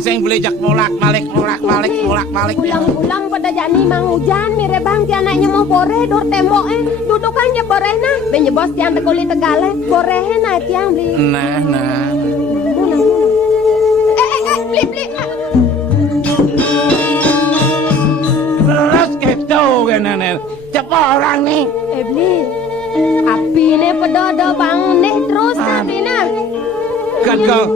sing beli jak bolak-balik. Pulang-pulang pada jani mang hujan mire bang ti anaknya mau bore dur tembok duduk aja bore na benye bos tiang tekuli tegale bore na tiang beli. Nah. Beli. Terus gitu kan cepo orang nih. Beli. Api ne pedodo bang nih terus api na. Kagak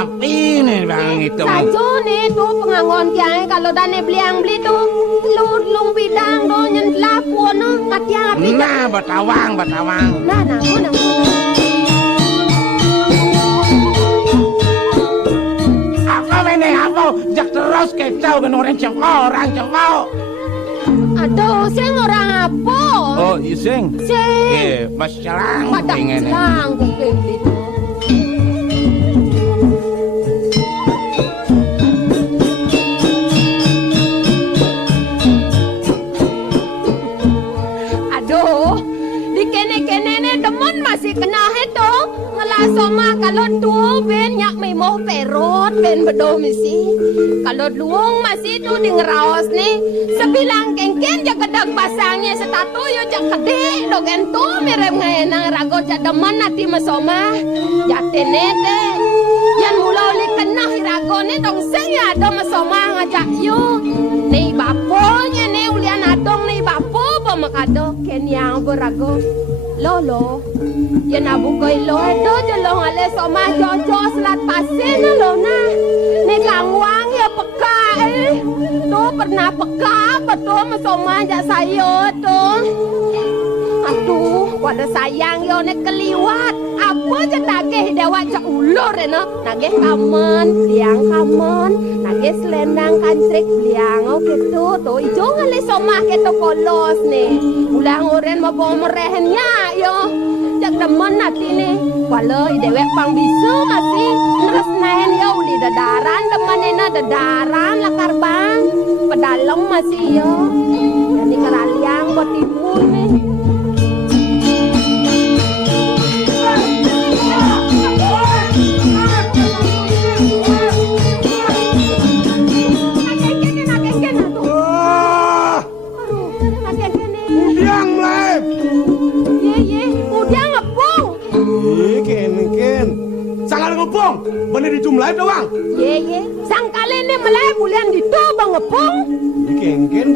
api nih bang itu. Sajo nih tuh penganggon tiang kalau dane beli tuh lung bidang do nyen lapun no katiang api. Nah batawang. Nah. Apa jak terus kecau kan orang cepo. Aduh, sing orang apa? Oh, you sing. Mas Celang pengen. Celang pengen itu. Aduh, di kene-kene demen masih kena itu. Soma kalau tuh ben nyak memoh perot ben bedo misi kalau luung masih tuh di ngeraos nih sebilang kengken jaga dak pasangnya setatu yo jak gede dogen tuh mirem ngaenang rago jademen ati masoma jatene teh yan mulau li kenah rago nih dong seng ya ada masoma ngajak yo nih baponya nih ulian adong nih bapo pemakado ken yang berago lolo ya nabu koi lo do jelong ale soma jojo selat pasir na lo na ne kangwang ya peka tuh pernah peka betul masoma ja sayo tuh aduh pada sayang yo ne keliwat apa je tagih dewa cak ulur no nagih kamen liang kamen nagih selendang kancrik liang oh gitu tuh ijo ale soma keto polos nih ulang oren mau bawa merehennya yo jak demen hati nih walau dewek pang bisu masih neres nahen yo uli dadaran temanena dadaran lakar bang pedalem masih yo jadi keraliang buat timun nih Bener di jumlah doang. Ye. Sang kali ini mulai bulan di tuh bang ngepung. Dikengken.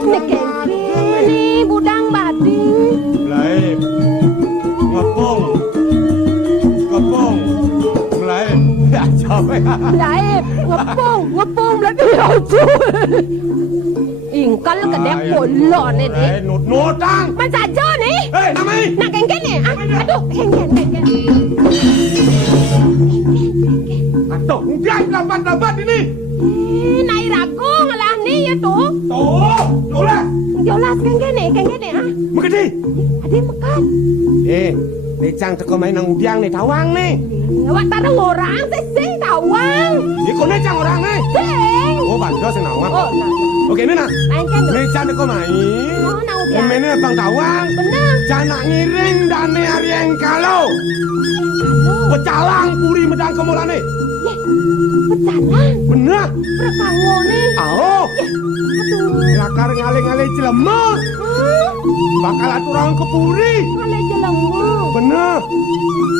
Nih budang badi. Mulai ngepung. Mulai. Ya capek. Mulai ngepung berarti lucu. Ingkal kedep polo nih deh. Nutang. Mas aja nih. Namai. Nak kengken nih. Aduh kengken. Tuh, udah lambat ini. Naik ragu ngalah nih ya tuh. Jolas kengken nih Megede. Ade mekat. Becang teko main nang udiang nih tawang nih. Wak tareng orang sing tawang. Iku necang orang nih. Sing. Oh, bantu sing nawang. Oh, nah. Oke, Nena. Main Becang teko main. Oh, nang udiang. Pemene bang tawang. Bener. Janak ngiring dane Arieng kalau. Pecalang puri medang kemolane. Pecalang. Bener. Perkangone. Aduh. Lakar ngale-ngale cilemut. Bakal aturang ke puri. Ngale cilemut. Bener.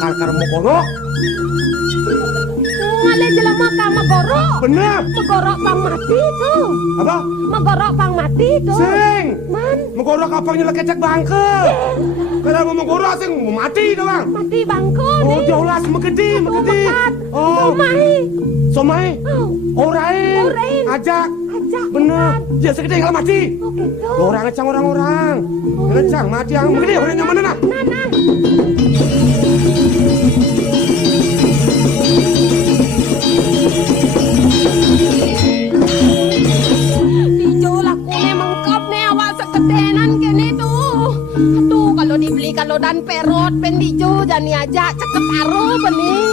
Kakar mogorok. Ngale cilemut ka megorok. Bener. Megorok pang mati tuh. Apa? Megorok pang mati tuh. Sing. Man. Megorok apanya lekecek bangke. Kalau mau megorok sing mati doang. Mati bangke nih. Oh, diolas megede. Oh. Somai. Orain. Ajak. Bener. Ya segede kalau mati. Oh gitu. Orang ngecang orang. Ngecang mati yang megede orangnya mana nah? Nah. Dijo lakune mengkap nih awal sekedenan kene tuh. Aduh kalau dibeli kalau dan perot pendijo jani aja ceket aru benih.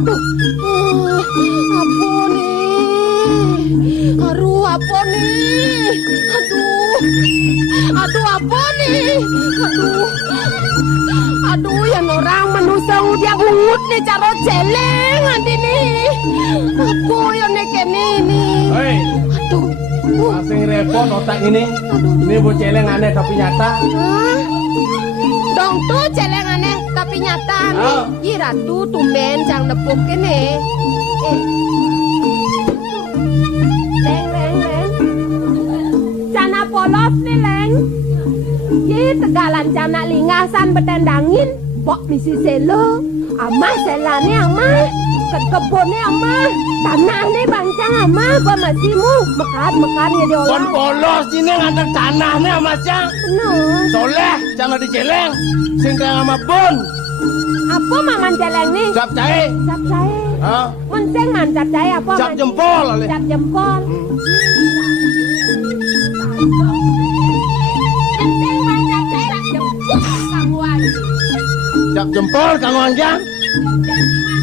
Aduh. Apa nih? Aduh apa nih? Aduh apa nih? Aduh, yang orang manusia dia ungut nih cara celeng nanti nih. Apa yang nekene nih? Hei, Aduh. masih repot otak ini. Ini bu celeng aneh tapi nyata. Hah? Dong tuh celeng aneh tapi nyata nih. Oh. Ih ratu tumben jangan nepuk kene. Leng. Cana polos nih leng. Ih tegalan cana lingasan betendangin. Bok misi selo. Amah selane amah. Kebunnya amah. Tanahnya bancang amah. Pemasimu. Mekat-mekatnya diolah. Kon polos ini ngantar tanahnya amasnya. Bener. Soleh, jangan diceleng. Singkang sama bon. Apa maman celeng nih? Cap cahe. Cap cahe. Hah? Menceng man cap cahe apa? Cap jempol. Ale. Cap jempol. Menceng man cap cahe. Cap jempol kamuan. Cap jempol kang Wanjang.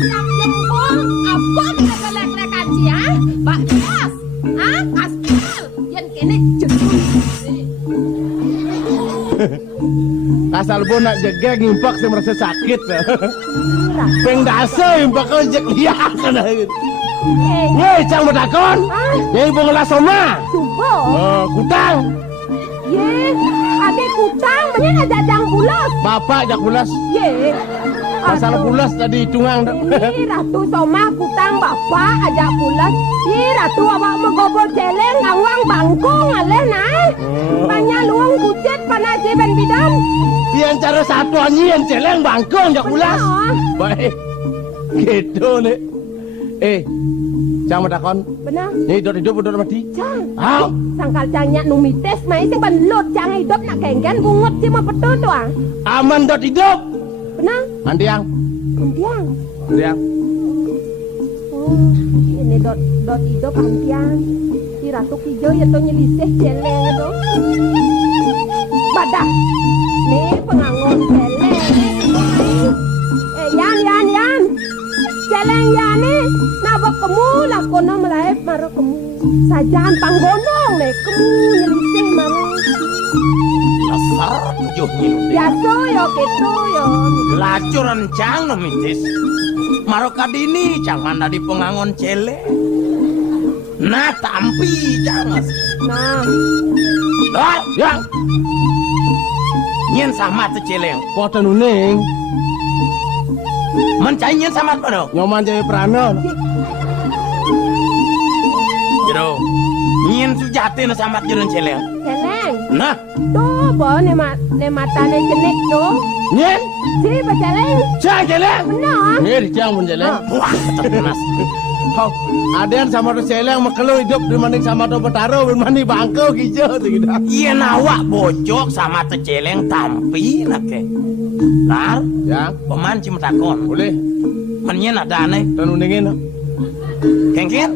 Cap jempol. Apa kita kelek-kelek aja ya? Bak jelas. Ah, aspal. Yang kene jempol. Asal bon nak jegek ngimpak saya merasa sakit. Peng dasa ngimpak kau jek lihat kan. Weh, cang bedakon. Yang ibu ngelas oma. Subo. Kutang. Ye, adik kutang banyak jajang bulas. Bapak jak bulas. Ye. Asal Aduh. bulas tadi hitungan. Ini Ratu Soma kutang bapak ajak bulas. Ih Ratu awak megobol celeng awang bangkong aleh nah. Banyak luang kucet panaji ben bidan. Yang cara satu anjing celeng bangkong jak bulas. Benar. Baik. Gitu nih. Cang bedakon. Benar. Ini hidup udah mati. Cang. Ah. Sangkal cangnya numites mai sing belut cang hidup nak kengken bungut sih mau betul tuang. Aman dot hidup. Benar. Andiang. Kuntiang. Andiang. Oh, ini dot hidup antiang. Si Ratu Kijo ya tuh nyelisih celeng itu. Badah. Nih pengangon celeng. Yan. Celeng yan nih. Nabak kamu lakono melaip maro kamu. Sajaan panggonong nih kamu nyelisih maro. Dasar tujuhnya. Biasa yo gitu yo. Lacuran cang no mitis. Maroka dini jangan ada di pengangon cele. Nah tampi jangan. Nah, Yang. Nyen sama tu celeng. Poten uning. Mencai nyen sama mana? Nyoman jadi prana. Jero. Nyen sujati no sama jero celeng. celeng. Nah, Tuh, bo ne matane jenik tuh. Nyen. Si celeng. Cang celeng. Benar. Ini cang pun celeng. wah terkenas. Kau ada yang sama tu celeng makelu hidup dibanding sama tu petaro bermandi bangkau hijau tu kita. Iya nawak bojok sama tu celeng tampi nak ke. Lar, Yang. peman cuma takon. Boleh. Menyen ada aneh. Dan uningin. Kengken?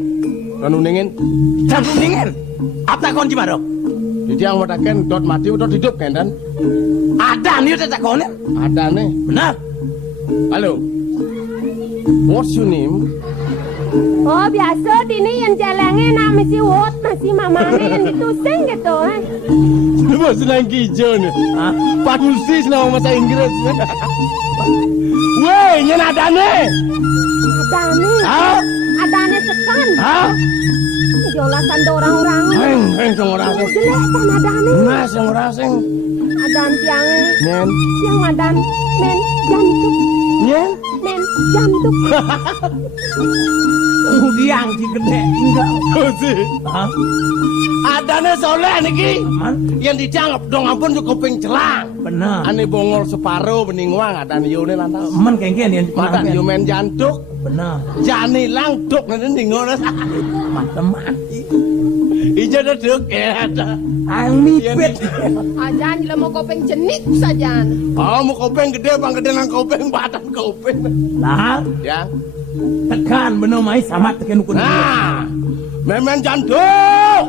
Dan uningin. Satu dingin. Apa takon cuma dok? Jadi yang matakan dot mati dot hidup kan dan Ada nih udah takonin. ada nih. Benar. Halo. What's your name? Oh, biasa dini yang celengnya nak mesti wot nasi mamane yang ditusing gitu. Bahasa lagi hijau nih. Hah? Panusis nama bahasa Inggris. Weh, nyen ada nih. Ada nih. Ah, Ada nih sekan. ah. Jolasan do orang-orang. Heng sama orang sing. Jelek kan ada nih. Mas yang orang sing. Ada tiangnya. Nyen, Yang madan men jantung. nyen. Men jantung. Udiang si gede. Enggak. Sih. Hah? Ada nih soleh niki. Man? Yang dicanggap dong ampun cukup kuping celang. Benar. Ane bongol separuh bening wang ada nih yone lantas. Man kengken yang Mata yo men jantuk. Benar. Jani langduk nanti ningono. Mata mati. Ijo deduk ya ada. Ang mipit. Ajan mau kopeng jenik saja. Oh, mau kopeng gede bang gede nang kopeng badan kopeng. Lah, Ya. tekan bener mai sama tekan ukun. Nah, memen jantuk.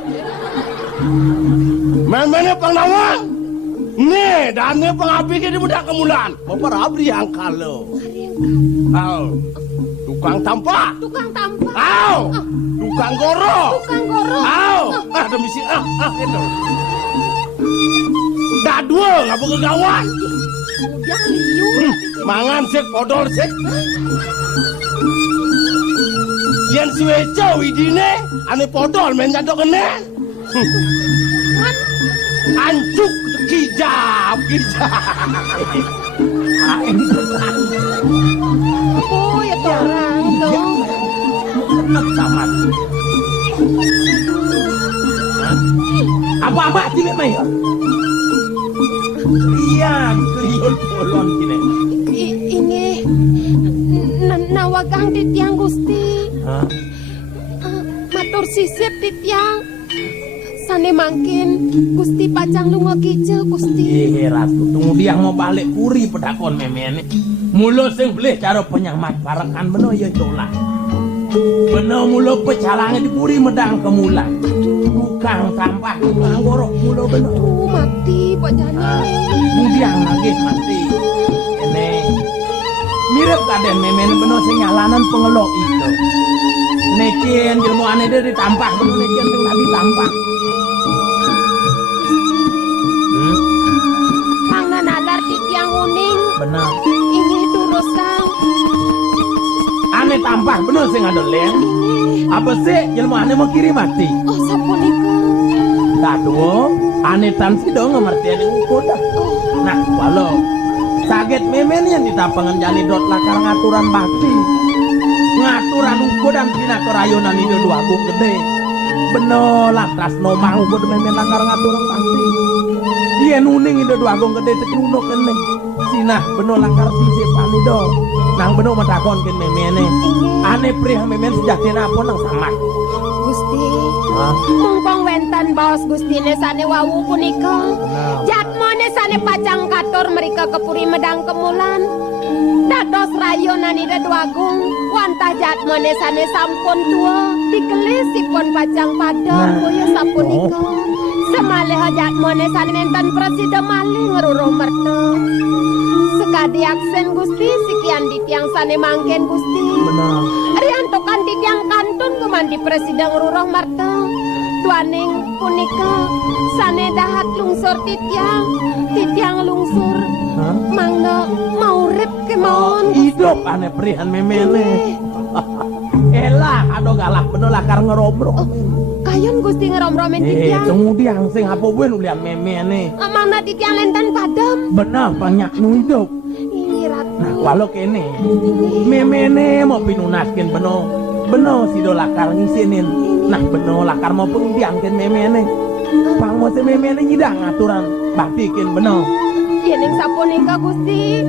Memennya pengnawang. Nih, dane pengapi di budak kemulan. Memperabri yang kalau. Au. Tukang tampak. Tukang tampak. Au. Tukang goro. Tukang goro. Au. Demi si itu. Dah dua, ngapa kegawan? Jangan liu. Mangan sik podol sik. Yen suwe jauh idine ane podol men nyadok kene. Ancuk kijab. Oh ya orang tuh. Enak sama. Apa-apa sih Mei? Iya, kriyon polon kini. Ini nawagang titiang Gusti. Matur sisip titiang. Sane mangkin Gusti pacang lunga kijel Gusti. Ratu tunggu dia mau balik puri pedakon memene. Mulo sing bleh cara penyamat parekan beno ya colah. Beno mulo pecalange di puri medang kemulan. Tukang sampah tukang gorok mulo beno. Mati bojane. Mudiang lagi mati. Ini mirip kaden memene beno sing nyalanan pengelok itu. Nekin jelmo ane dia ditampah beno nekin sing tadi tampah. Mangan alar titiang uning. Benar. Ini durus kang. Ane tampah bener sing adolen. Apa sih jelmo ane mau kiri mati? Oh sapunika. Kado ane tan si dong ngertiin yang kuda. Nah walau saget memen yang ditapangan jali dot lakar ngaturan bakti. Ngaturan uko dan tina kerayunan itu dua agung gede. Beno lantas no mau uko memen lakar ngaturan bakti. Iya nuning itu dua agung gede tekunuk kene. Sinah beno lakar sisi pani do. Nang beno matakon ken memene. Ane prih memen sejatina pun nang samak. Gusti. Mumpung wenten baos Gustine sane wawu punika. Jatmone sane pacang katur mereka kepuri medang kemulan. Dados rayonan ida duagung wantah jatmone sane sampun tua dikelisipun pacang padang boya sapunika. Semalih jatmone sane nenten presiden malih ngeruruh merta. Sekadi aksen Gusti sekian ditiang sane mangken Gusti. Benar. Riantokan titiang kantun kumandi presiden ngeruruh merta. Tuaning punika sane dahat lungsur titiang lungsur. Mangga mau rip kemon Hidup ane prihan memene. Elah ado galak bener lakar ngeromro. Kayon Gusti ngeromromen titiang. Kemudian sing apa wen ulian memene. Amangna titiang lenten padam. Benar banyak nu hidup. Irat. Nah walau kene memene mau pinunaskin beno sido lakar ngisinin. Nah beno lakar mau pengidiangkin memene. Pang mau se memene nyidang aturan baktikin beno. Yening sapunika Gusti.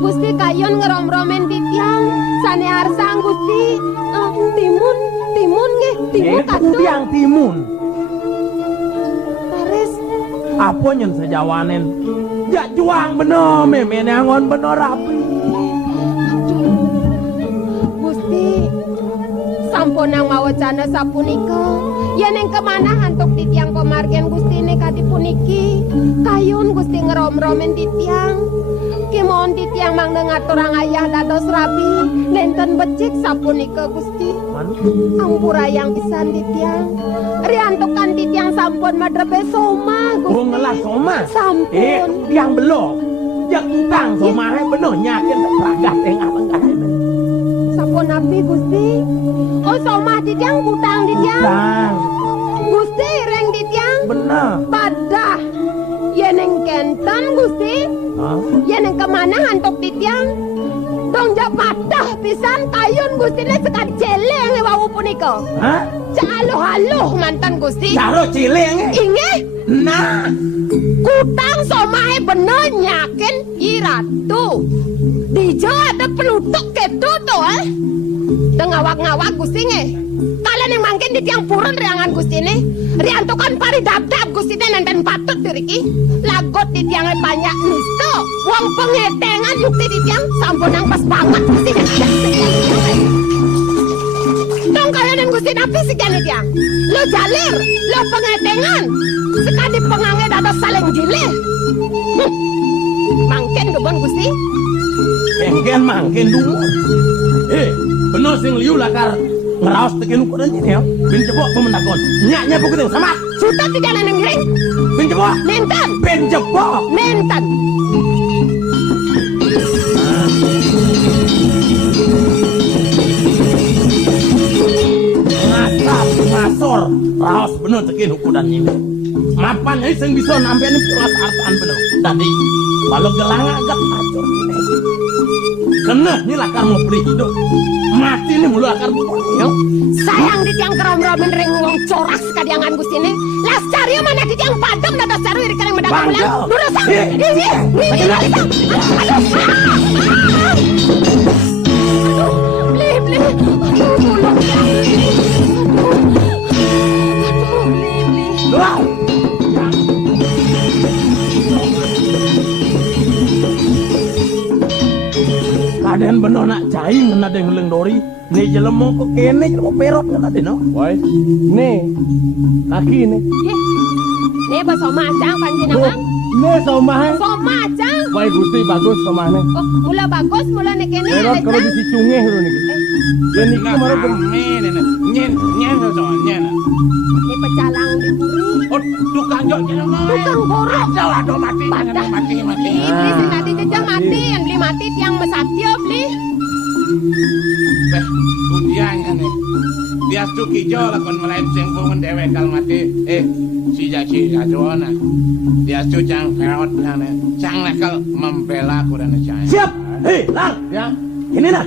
Gusti kayon ngeromromen titiang. Sane arsang Gusti. Timun nggih, timun katu. Tiang timun. Taris. Apa nyen sejawanen? Jak juang beno memene angon beno rapi. Gusti. Sampun nang mawacana sapunika. Yeneng kemana hantuk titiang pemargen Gusti ne kadi puniki. Kayun Gusti ngeromromen titiang. Kemon titiang mang ngaturang ayah dados rabi. Nenten becik sapunika Gusti. Ampura yang pisan titiang. Riantukan titiang sampun madrebe soma Gusti. Oh ngelah soma. Sampun. Yang belum. Yang utang soma beno nyakin ragat engah-engah. Sampun api Gusti. Oh soma titiang utang titiang. Utang. Gusti reng titiang. Bener. Padah. Yeneng kenten Gusti. Yeneng kemana hantuk titiang. Dong jak padah pisan kayun Gusti ne sekad celeng wawu punika. Hah? Caluh-aluh mantan Gusti. Caro cileng. Inggih. Nah. Kutang somahe bener nyakin iratu. Dijo ada pelutuk ketu to ngawak-ngawak Gusti nge. Kalian yang mangkin di tiang purun riangan Gusti ne. Riantukan pari dab-dab Gusti ne nenten patut diriki. Lagot di tiangnya banyak nisto. Wong pengetengan yukti di tiang sampun nang pas banget Gusti ne. Dong kalian yang Gusti napi sekian di tiang. Lo jalir, lo pengetengan. Sekali pengange dados saling jilih. Mangkin dubon Gusti. Engken mangkin dulu. Bener sing liu lakar ngeraos tekin ukuran ini ya. Bin jebok pemendakon. Nyaknya buku ting sama. Sudah tidak neneng ring. Bin jebok. Nenten. Bin jebok. Nenten. raos bener tekin ukudan ini. Mapan ini sing bisa nampi ini pulas artaan bener. Tadi kalau gelang agak acur ini. Kena ini lakar mau beli hidup. Mati ini mulu lakar bukan. Sayang di tiang kerom-romin ring wong coras kadiangan Gusti ini. Las cari mana di tiang padam dados cari di kaleng medang pulang. Durusan. Ini. Beli. Aduh, mulung. Aduh, beli. Doang. Kaden bener nak caing kena ada yang dori. Nih jelemo kok kene jelemo perot kena ada no. Woi, nih kaki nih. Nih bos Soma Acang panji nama. Nih somah. Soma Acang. Woi Gusti bagus somahnya. Oh, mula bagus, mula nek kene Perot ada kalau Cang. di cungeh lu nih. Ya niki kemarin Nyen soalnya. Ini pecalang di puri. Oh, tukang jok jeneng mah. Tukang borok. Aduh mati. Mati. Beli sing tadi jejak mati, yang beli mati tiang mesatio beli. Kudian kan dia tuki jo lakon melenceng pun dewe kal mati si jaki adona dia tu cang perot nane cang nakal membela kurang cang Siap. Hei, lang. ya. Ini nah.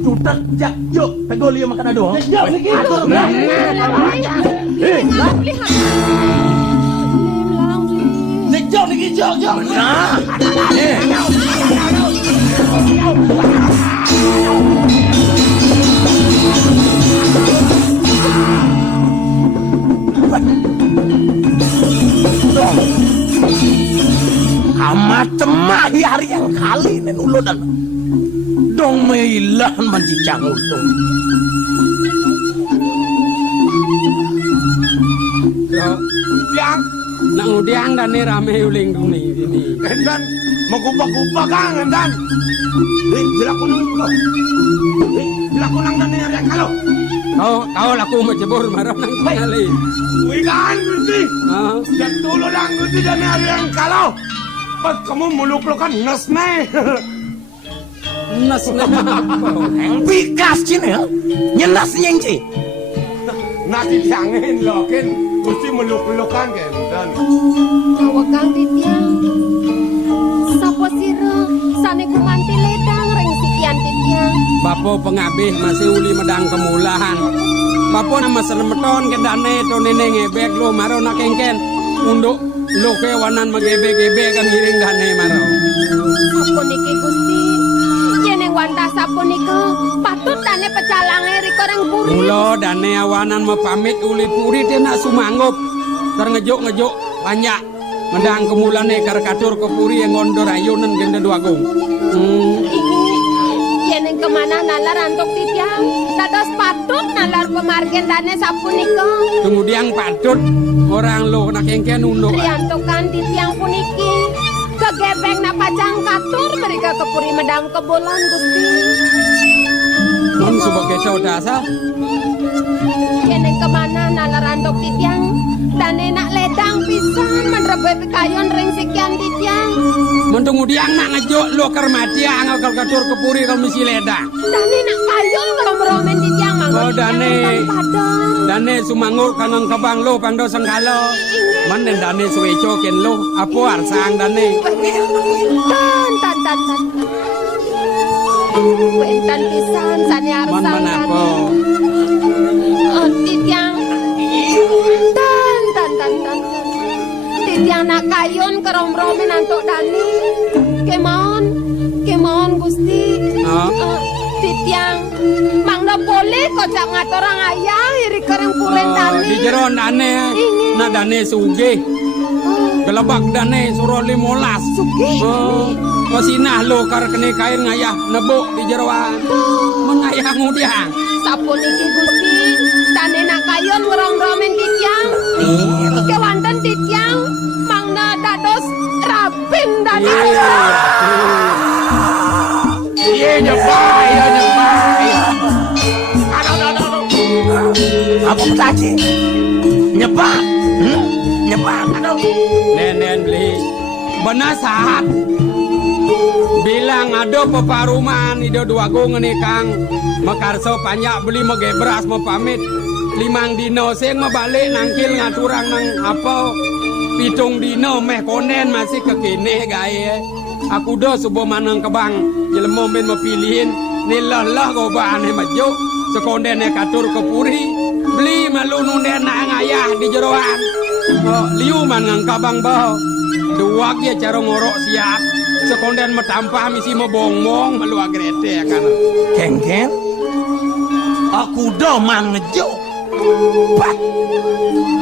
Tutak jak jok tegol dia makan aduh. Jok niki itu. Beli beli hati. Nek jok niki jok. Nah. Amat cemah hari yang kali nen ulo dan dong meilah mancicang untung. diang Nak ngudiang dan ni rame uling duni ini. kendan magupak-gupak kan kendan dilakukan dilakukan dan yang kalau Kau laku macebur marah nang kali. wigan gusti jatulo lang gusti dan yang kalau pas kamu muluk-lukan nas nih Nas na. Pikas cina nyelas nyengci. nasi diangin lokin gusti muluk-lukan kendan Kawakang di tiang. Sapo sira sane kumanti ledang ring sikian di tiang. Bapo pengabih masih uli medang kemulahan. Bapo nama seremeton ke dane to nene ngebek lo maro nak kengken. Unduk lo kewanan magebe-gebe kan hiring dane maro. Sapo niki Gusti. Yen yang wanda sapo niku patut dane pecalange riko reng puri. Mula dane awanan mepamit uli puri dia nak sumangup. Terngejok-ngejok banyak. Medang kemulane karkatur ke puri yang ngondor ayunan genda duagung. Yen yang kemana nalar antuk di tiang. Dados patut nalar pemargen dane sapo niku. Kemudian patut orang lo nak kengken unduk. Triantukan di tiang puniki. Kegebeng na pacang katur mereka kepuri medang kebolan Gusti. Nun sebagai saudara. Yen yang kemana nalar antuk di tiang. Dan enak ledang pisan menrebe pikayon ring sekian di tiang. Mentungudiang nak ngejok lo kermati angal kalkatur kepuri kalau misi ledang. Dan enak kayon kalau meromen di tiang manggung. Oh, dane. Dane sumangur kanang kabang lo pangdo sangkalo. Manen dane suweco ken lo apo arsang dane. Tan. Wentan pisan sani Man arsang manapo. Di tiang. Tan. Di tiang nak kayon kerom-romen antuk dani. Kemon Gusti. Di tiang. Mangda boleh kocak ngatorang ayah iri kereng puren dani. Di jeron dane. Na dane sugih. Gelebak dane suruh 15. Sugih. Masinah lo kar kene kain ngayah nebuk di jeroan. Mengayah ngudiang. Sapu niki Gusti. Dan enak kayon ngerong-romen di tiang. Kewanten di tiang. Mangda dados rabing dani. iya nyepai aduh Apa tadi? Nyepak. Nyepak aduh. Nenen beli. Benar saat. Bilang ada peparuman ide dua gung ni kang mekarso panjak beli mege beras mau pamit limang dino sing mabalik nangkil ngaturang nang apa pitung dino meh konen masih kekene gae aku do subuh manang kebang jelemo ben mapilihin nilah go baane maju sekondene katur ke puri beli malu nunden nang ayah di jeroan liu manang kabang bao dua kia cara ngorok siap sekonden metampah misi mebong-bong malu agrete kan Kengken aku do man ngejo pat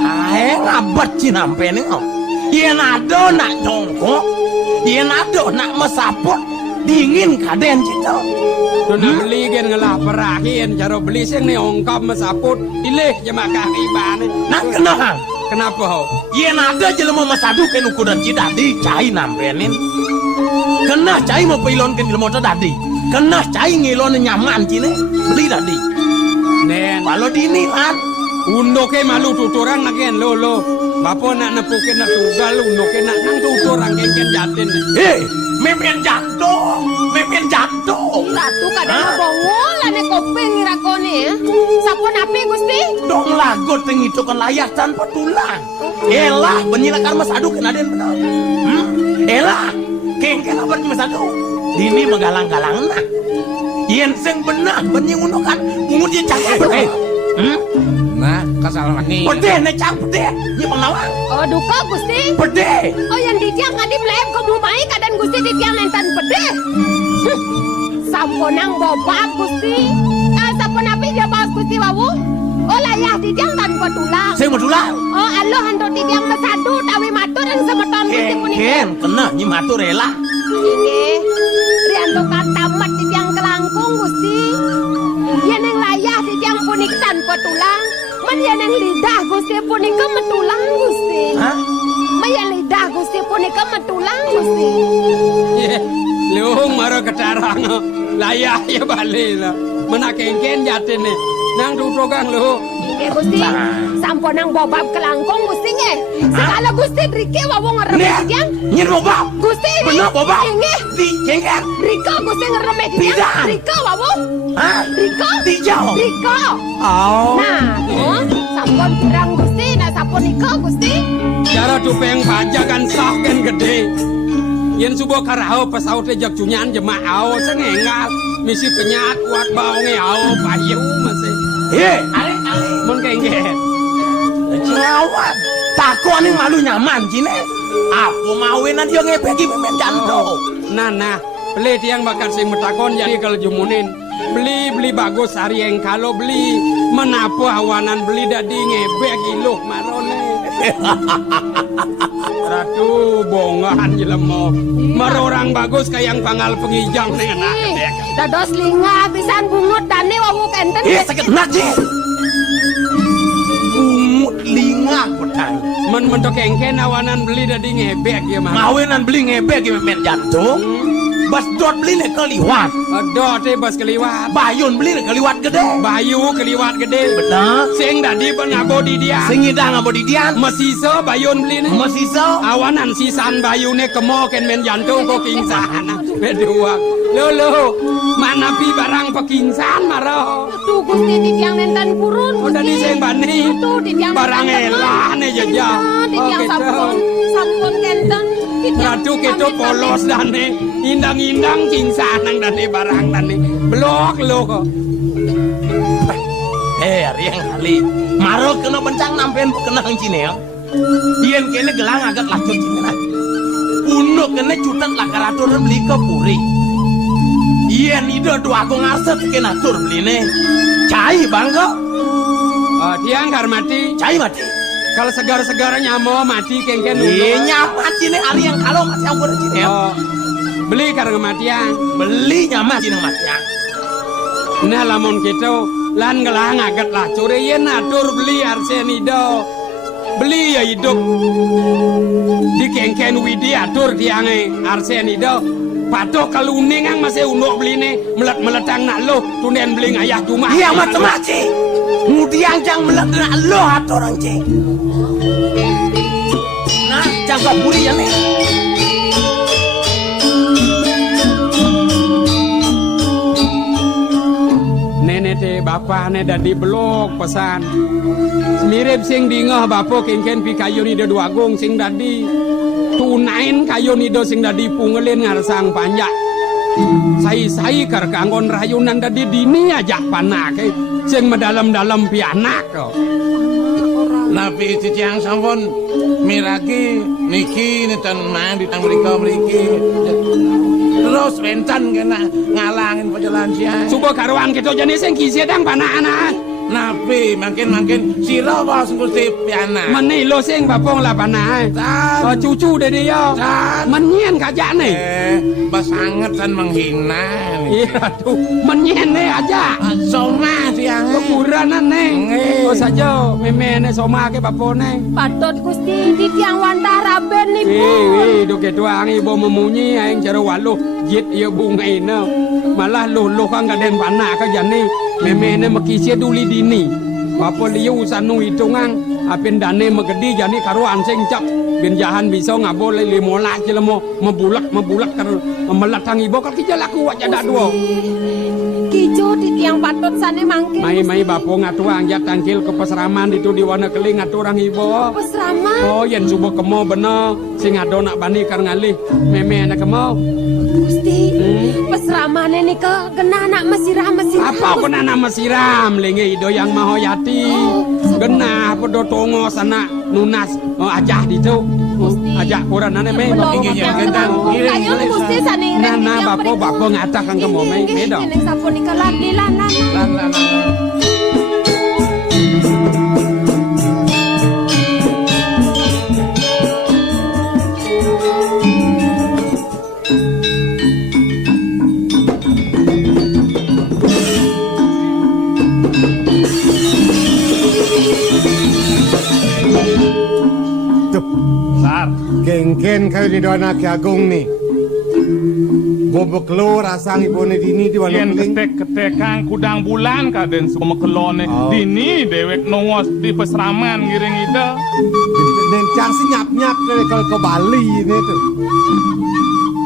ae ngabat cinampe nih om yen ado nak jongkok yen ado nak mesaput dingin kaden cito Dona beli gen ngelah perahin cara beli sing nih ongkap mesaput ilih jemakah ibane nak kenapa kenapa ho yen ada jelema masadu ken ukuran cidadi cai nampenin kena cai mau pilon ken jelema tadi kena cai ngilon nyaman cine beli tadi nen kalau dini lan undo ke malu tuturang nagen lo bapo nak nepukin nak tugal undo ke nak nang tuturang ken jatin memen jatuh Ratu kadang bongol ane kopeng ngirakone ya. Sapon api Gusti? dong lagot itu kan layak tanpa tulang elah penyilakan masadu ken aden bener elah kengken apa masadu dini magalang-galang nak yen sing bener penyiuno kan ungut dia cakap Nah, kesalahan nih. pede ne cang pede nya penawang Oh duka Gusti? pede Oh yang ditiang ngadi melehem ke bumai kadan Gusti ditiang nentan pede. Samponang bobab Gusti. Sapon api dia bahas Gusti wawu. Oh layah ditiang tanpa tulang. sing medulang Oh aloh hantu ditiang mesadu tawi matur yang semeton Gusti punika. ken kena nyi matur rela Inggih. Rianto katamat ditiang kelangkung Gusti. Yen yang layah ditiang punika tanpa tulang. Man yen yang lidah Gusti punika metulang Gusti. hah Man yen lidah Gusti punika metulang Gusti. Leung maro ketarang layah ya balik lah menakengken jatin nih nang tutukang lo Nggih Gusti, sampun nang bobab kelangkung Gusti nggih. Segala Gusti drike wawung ngeremeh nih ditiang. nyi bobab Gusti bener bobab Nggih. di kengken Rika Gusti ngeremeh ditiang. Bidang. Rika wawung. hah Rika. dijau Rika. oh Nah, oh, sampun pirang Gusti, nah sampun Rika Gusti. cara tupeng pajakan sah kan gede yen subuh karao pesawat jak cunyan jemaah sengengal misi penyat kuat baonge ao payu masih ale mun kengken Celawan, takut nih malu nyaman cine. Aku mawinan dia ngepeki memen jantung. nah beli tiang bakal sing metakon jadi kalau jumunin beli bagus hari yang kalau beli menapu awanan beli dadi ngebek iluh marone ratu bongan jelemo maro orang bagus kayak yang pangal pengijang dengan Ih, dados linga pisan bungut dane wawung enten. Sakit naji. Bungut linga petang. mentok engken awanan beli dadi ngebek ya mah Mawinan beli ngebek memen jantung. Bas dot beli nih keliwat. aduh teh bos keliwat Bayun beli nih keliwat gede. bayu keliwat gede Benar. sing dadi pengabo di dia Singidang apa di dian? mesiso bayun beli nih Masih so. awanan sisan bayune kemo ken men jantung kok kingsan berdua lo mana pi barang pekingsan maro Tuh Gusti ditiang nentan purun udah di sing bani Tuh ditiang barang elah nih jajah Ditiang sampun kenten. Ratu keto polos dane indang-indang kingsan nang dane barang dane blok lo kok Riang kali. Maro kena bencang nampen kena cine ya. Ien kene gelang agak lacur cine lah. Uno kene cutat lakaratur beli ke puri. Ien ide dua aku ngaset kena tur beli ne. Cai bangga. tiang karmati Cai mati. kalau segar-segar nyamo mati kengken Iya nyaman cine ari yang kalau mati yang boleh cine ya. beli karena kematian Beli nyaman cine mati ya. nah lamun gitu lan gelang agak lah curi yen atur beli arsenido beli ya hidup di kengken widi atur tiange arsenido patok kaluning ang masih unuk beli nih meletang nak lo tunden beli ngayah cuma Iya mati mati. Kemudian jang meledak lo atau orang cing. Nah jaga puri ya nih. nenek teh bapane dadi blok pesan. Mirip sing dingah bapo kengken pikayu ni dua agung sing dadi tunain kayu ni do sing dadi pungelin ngarsang panjak. Sai kar kanggon rayunan dadi dini aja panake sing medalam-dalam pianak kok. Nabi cicing sampun miragi niki neten mandi tang mriki. Terus rentan kena ngalangin perjalanan siang. Subuh karuan kita jenis sing kisi dang panah-anah. Nabi makin sira bos Gusti piana. Meni lo sing bapong lah panah. Cucu deh dia. Menyen kajane. Basanget dan menghina. Iya tuh, menyen nih aja. Soma siang. Kekuranan nih. Oh saja, meme nih soma ke bapone. Patut Gusti di tiang wantara ben ni pun. Do ke tuang ibu memunyi aing cara waluh jit ia bunga ina. Malah lo kan gaden panah ka jani. Meme nih makisi duli dini. Bapo liu sanu hitungan. Apin dane megedi jani karuan sing cap. Ben jahan bisa ngabole 15 jelemo membulak kar melatang ibu kal kita laku wak jada dua. Kijo di tiang patut sane mangke. Mai bapo ngatuang jat tangkil ke peseraman itu di wana keling ngaturang ibu. Peseraman. Oh yen subuh kemo bener sing ado nak bani kar ngalih meme anak kemo. Gusti, pesramane ni ke kena anak mesiram. Apa kena nama siram lengi ido yang mahoyati. Genah podo tongo sana nunas ajah ditu. Ajak kurang nane me. Kayo Gusti sane ireng. Nana bapo ngacak kang kemo me bedo. Ini sampun dikelan di lanan. Kengken kayu di doa Ki Agung nih. Bobok lo rasang ibu dini di warna keling. Ketek-ketekan kudang bulan kaden semua kelone. Dini dewek nongos di peseraman ngiring ida. Dan cangsi nyap-nyap kalau ke Bali ini tuh.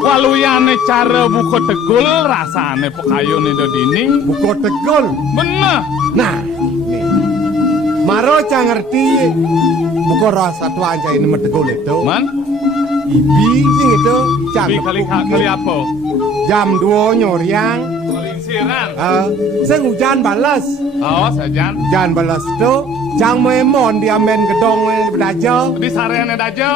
Waluyane cara buko tegul rasane pekayu nih do dini. Buko tegul. Bener. Nah, nih. Maro cang ngerti buko rasa tuh aja ini metegul itu. Man? Ibi sing itu jam Kali apa? jam 2 nyoryang. Kelinsiran. Sing hujan balas. Oh, sajan. Hujan balas tuh jang memon di amen gedong bedaja. Di sareane daja.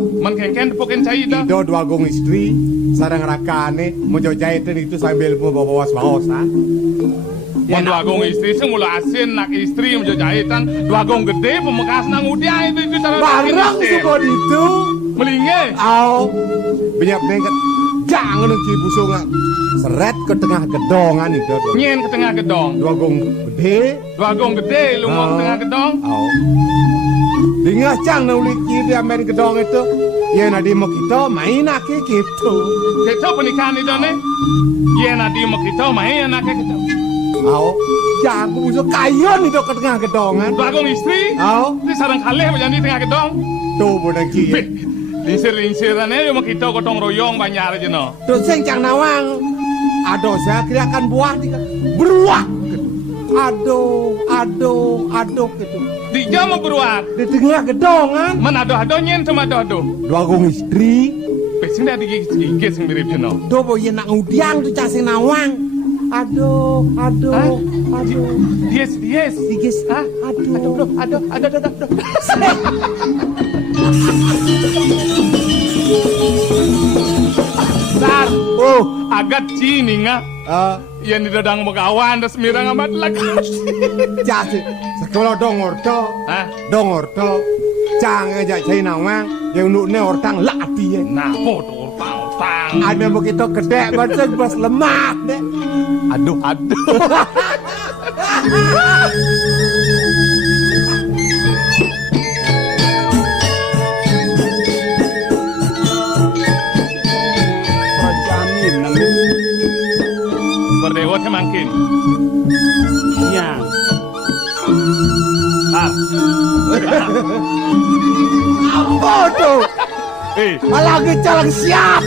Men kengken pokin cai ida. Ido dua gong istri sarang rakane mojo jahitan itu sambil mau bawas-bawas ha. Mun dua gong istri semula asin nak istri menjadi jahitan. Dua gong gede pemekas nang udia itu cara barang suko itu. Melinge. Banyak nengket jangan nengki busung seret ke tengah gedongan itu. Nyen ke tengah gedong. Dua gong gede. Dua gong gede lumong tengah gedong. Dengar cang nulik kiri amen gedong itu. Ya nadi mau kita main ake gitu. Kita pernikahan itu nih. Ya nadi mau kita main ake gitu. Jangan busung kayon itu ke tengah gedongan. Dua gong istri. Di sarang kalih menjadi tengah gedong. Tuh budak kiri. Linsir-linsirannya yang kita gotong royong banyak aja no. Terus yang cang nawang, aduh saya kirakan buah beruak gitu. Aduh gitu. Di jam mau beruat. Di tengah gedongan. Man aduh nyen cuma aduh. Dua gong istri. Pesing dah digigit sing mirip no. Do boy nak udiang tu cang sing nawang. Aduh. Dies. Digis. Aduh. Sar, agak cini nga. Yan didadang magawan, das mirang amat lagi. Jasi, sekolah dongor to, cang aja cai nawang, yang nukne ortang lati ya. Nah, foto ortang. Ada begitu gede, baca bas lemak deh. Aduh. Berdewa makin. Iya. Apa tuh? Eh, Malah kecalang siap.